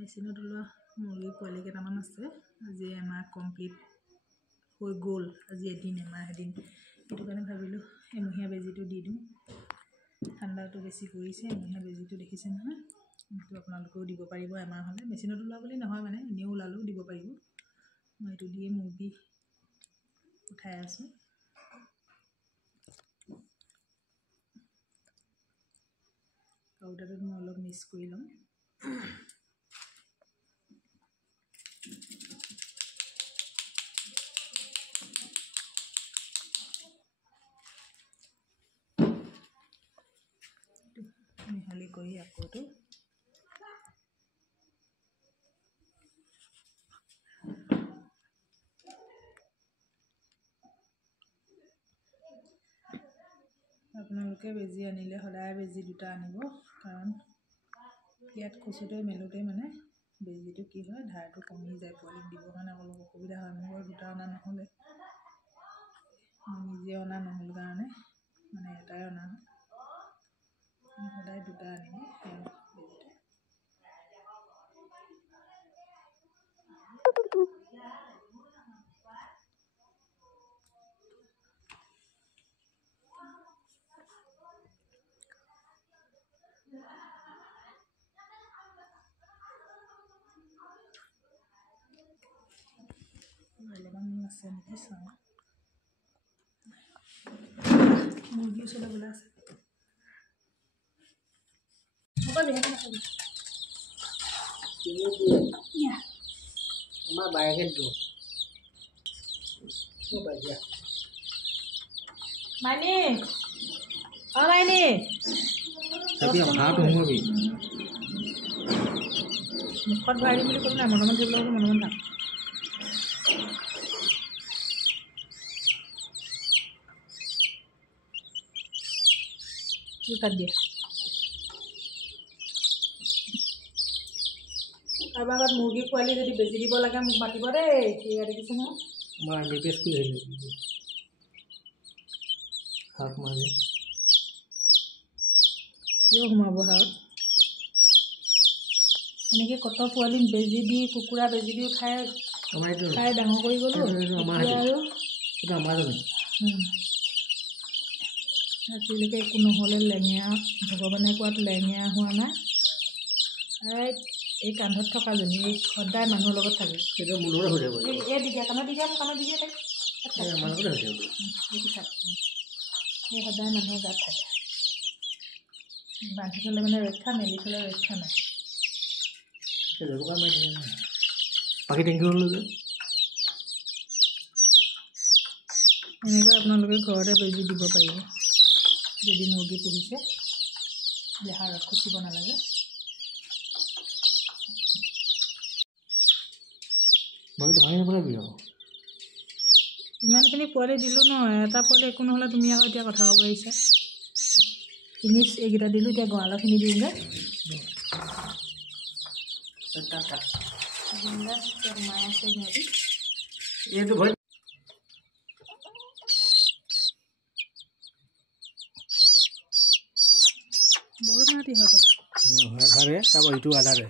মেচিনত ওলোৱা মুৰ্গী পোৱালি কেইটামান আছে আজি এমাহ কমপ্লিট হৈ গ'ল আজি এমাহ সেইটো কাৰণে ভাবিলোঁ এমহীয়া বেজীটো দি দিওঁ ঠাণ্ডাটো বেছি পৰিছে এমহীয়া বেজীটো দেখিছে নহয় এইটো আপোনালোকেও দিব পাৰিব এমাহ হ'লে মেচিনত ওলোৱা বুলি নহয় মানে এনেও ওলালেও দিব পাৰিব মই এইটো দিয়ে মুৰ্গী উঠাই আছোঁ পাউডাৰটো মই অলপ মিক্স কৰি ল'ম মিহলি কৰি আকৌটো আপোনালোকে বেজী আনিলে সদায় বেজী দুটা আনিব কাৰণ ইয়াত খুচুতে মেলোতে মানে বেজীটো কি হয় ধাৰটো কমি যায় পোৱালিক দিবৰ কাৰণে অলপ অসুবিধা হয় মোৰ দুটা অনা নহ'লে নিজে অনা নহ'ল কাৰণে মানে এটাই অনা সদায় দুটা আনিব আছে নেকি চাওঁ মুৰ্গী ওচৰলৈ গ'লে আছে হ'ব যিহেতু আমাৰ বাইকে দিওঁ মাইনী অঁ মাইনী মুখত ভৰাই দিম বুলি ক'লো নাই মনে মনে থাকিব লাগিব মনে মনে থাক কাট দিয়া কাৰোবাৰ আগত মুৰ্গী পোৱালি যদি বেজি দিব লাগে মোক মাতিব দেই সেয়া দেখিছে নহয় মই ৰিকুৱেষ্ট কৰি আহিলোঁ হাত মাৰি কিয় সোমাব হাত এনেকৈ কত পোৱালি বেজি দি কুকুৰা বেজি দি খাই ডাঙৰ কৰি গ'লোঁ আৰু আজিলৈকে একো নহ'লে লেঙেৰা ভগৱানে কোৱাত লেঙেৰা হোৱা নাই এই কান্ধত থকাজনী এই সদায় মানুহৰ লগত থাকে এই দিগা কাণত দি দিয়া মোৰ কাণত দি দিয়া তাই এই সদায় মানুহৰ গাত থাকে বান্ধি থ'লে মানে ৰক্ষা মেলি থ'লে ৰক্ষা নাই বাকী টেংকি হ'ল যে এনেকৈ আপোনালোকে ঘৰতে বেজি দিব পাৰিব যদি মুৰ্গী পুহিছে দেহাৰত খুচিব নালাগে ইমানখিনি পোৱালি দিলোঁ ন এটা পোৱালি একো নহ'লে তুমি আকৌ এতিয়া কথা ক'ব পাৰিছা এইকেইটা দিলোঁ এতিয়া গঁৰালৰখিনি দিওঁগৈ মায়ে আছে সিহঁতি এইটো ভয় বৰ মাটি হয় আধাৰে তাৰপৰা ইটো আধাৰে